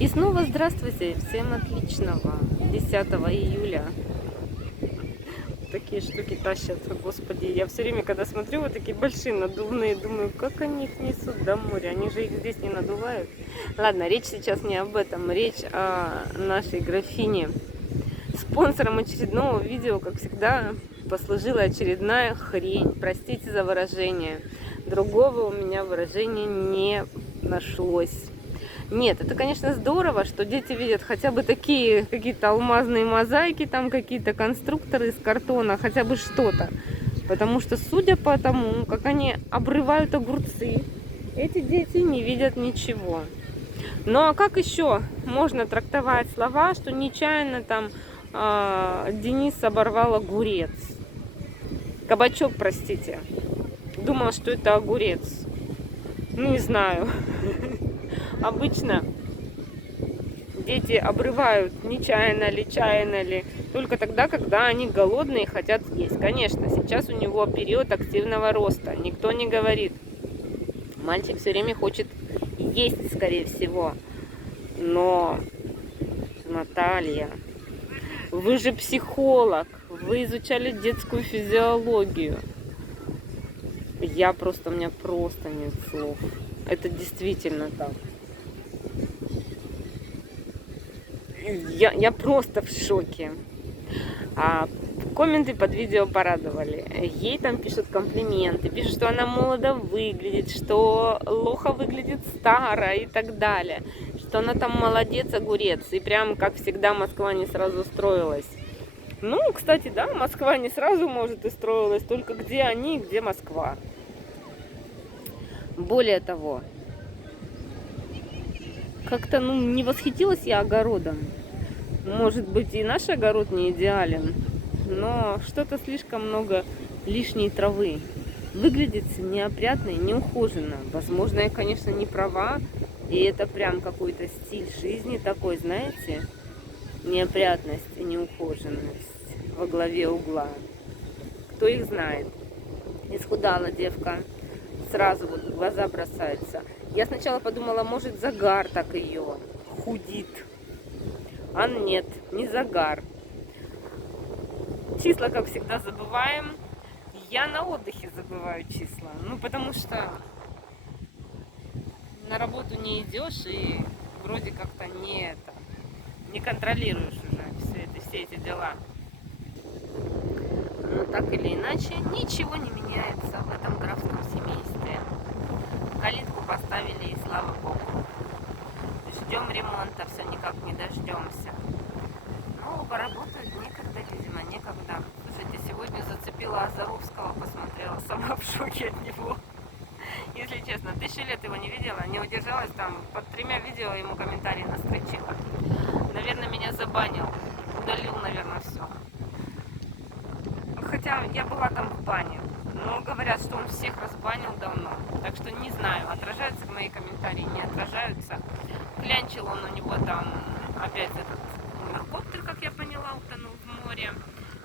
И снова здравствуйте, всем отличного 10 июля. Такие штуки тащат, господи. Я все время, когда смотрю вот такие большие надувные, думаю, как они их несут до моря. Они же их здесь не надувают. Ладно, речь сейчас не об этом. Речь о нашей графине. Спонсором очередного видео, как всегда, послужила очередная хрень. Простите за выражение. Другого у меня выражения не нашлось. Нет, это, конечно, здорово, что дети видят хотя бы такие какие-то алмазные мозаики, там какие-то конструкторы из картона, хотя бы что-то. Потому что, судя по тому, как они обрывают огурцы, эти дети не видят ничего. Ну а как еще можно трактовать слова, что нечаянно там Денис оборвал огурец? Кабачок, простите. Думал, что это огурец. Ну, не знаю. Обычно дети обрывают нечаянно ли, чаянно ли, только тогда, когда они голодные и хотят есть. Конечно, сейчас у него период активного роста. Никто не говорит. Мальчик все время хочет есть, скорее всего. Но, Наталья, вы же психолог. Вы изучали детскую физиологию. У меня просто нет слов. Это действительно так. Я просто в шоке. Комменты под видео порадовали. Ей там пишут комплименты, пишут, что она молодо выглядит, что лоха выглядит старо и так далее. Что она там молодец, огурец. И прям, как всегда, Москва не сразу строилась. Ну, кстати, да, Москва не сразу, может, и строилась. Только где они, где Москва. Более того, как-то, не восхитилась я огородом. Может быть, и наш огород не идеален, но что-то слишком много лишней травы. Выглядит неопрятно и неухоженно. Возможно, я, конечно, не права, и это прям какой-то стиль жизни такой, знаете, неопрятность и неухоженность во главе угла. Кто их знает? Исхудала девка, сразу вот в глаза бросается. Я сначала подумала, может, загар так ее худит. А нет, не загар. Числа, как всегда, забываем. Я на отдыхе забываю числа. Потому что на работу не идешь и вроде как-то не контролируешь уже все эти дела. Но так или иначе, ничего не меняется в этом графском семействе. Калитку поставили, и слава богу. Ждем ремонта, все никак не дождемся. Ну, поработать некогда, видимо, некогда. Слушайте, сегодня зацепила Азаровского, посмотрела, сама в шоке от него. Если честно, 1000 лет его не видела, не удержалась, там под 3 видео ему комментарии настрочила. Наверное, меня забанил, удалил, наверное, все. Хотя я была там в бане, но говорят, что он всех разбанил давно. Так что не знаю, отражаются мои комментарии, не отражаются. Клянчил он у него там опять этот наркоптер, как я поняла, утонул в море.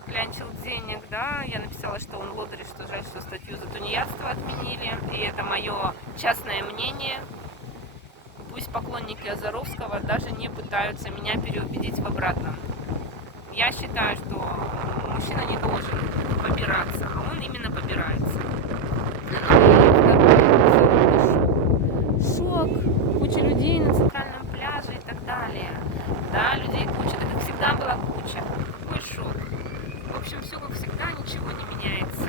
Клянчил денег, да. Я написала, что он лодырь, что жаль, что статью за тунеядство отменили. И это мое частное мнение. Пусть поклонники Азаровского даже не пытаются меня переубедить в обратном. Я считаю, что мужчина не должен побираться, а он именно побирается. Шок, куча людей на центральном пляже и так далее. Да, людей куча, это как всегда была куча. Какой шок. В общем, все как всегда, ничего не меняется.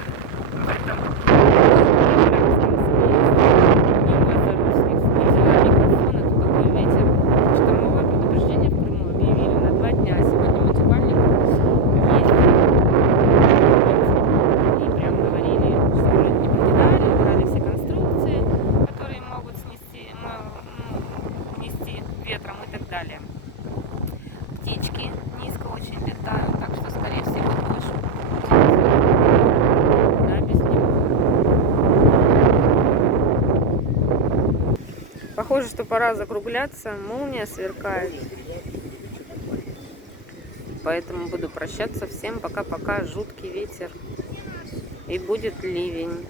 Ветром и так далее. Птички низко очень летают, так что, скорее всего, дождь. Да, без него. Похоже, что пора закругляться. Молния сверкает. Поэтому буду прощаться. Всем пока-пока. Жуткий ветер. И будет ливень.